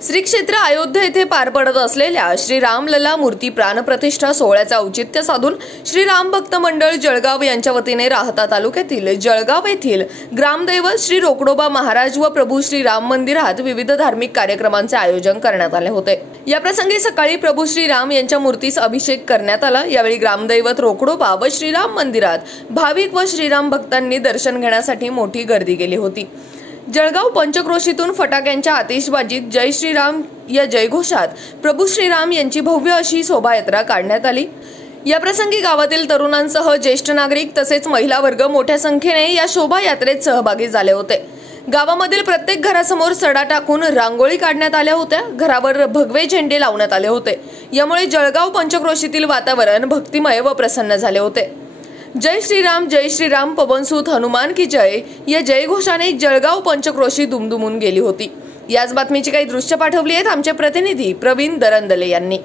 श्री क्षेत्र अयोध्या येथे पार पडत असलेल्या श्री रामलला मूर्ती प्राणप्रतिष्ठा सोहळ्याचे औचित्य साधून श्री राम भक्त मंडळ जळगाव यांच्या वतीने राहता तालुक्यातील जळगाव येथील ग्रामदैवत श्री रोकडोबा महाराज व प्रभू श्री राम मंदिरात विविध धार्मिक कार्यक्रमांचे आयोजन करण्यात आले होते। या प्रसंगी सकाळी प्रभू श्री राम यांच्या मूर्तीस अभिषेक करण्यात आला। यावेळी ग्रामदैवत रोकडोबा व श्रीराम मंदिरात भाविक व श्रीराम भक्तांनी दर्शन घेण्यासाठी मोठी गर्दी केली होती। जळगाव पंचक्रोशीतून फटाक्यांच्या आतिषबाजीत जय श्रीराम या जयघोषात प्रभू श्रीराम यांची भव्य अशी शोभायात्रा काढण्यात आली। या प्रसंगी गावातील तरुणांसह ज्येष्ठ नागरिक तसेच महिला वर्ग मोठ्या संख्येने या शोभायात्रेत सहभागी झाले होते। गावामधील प्रत्येक घरासमोर सडा टाकून रांगोळी काढण्यात आल्या होत्या। घरावर भगवे झेंडे लावण्यात आले होते। यामुळे जळगाव पंचक्रोशीतील वातावरण भक्तिमय व प्रसन्न झाले होते। जय श्रीराम पवनसूत हनुमान की जय या जयघोषाने जळगाव पंचक्रोशी दुमदुमून गेली होती। याच बातमीची काही दृश्य पाठवली आहेत आमचे प्रतिनिधी प्रवीण दरंदले यांनी।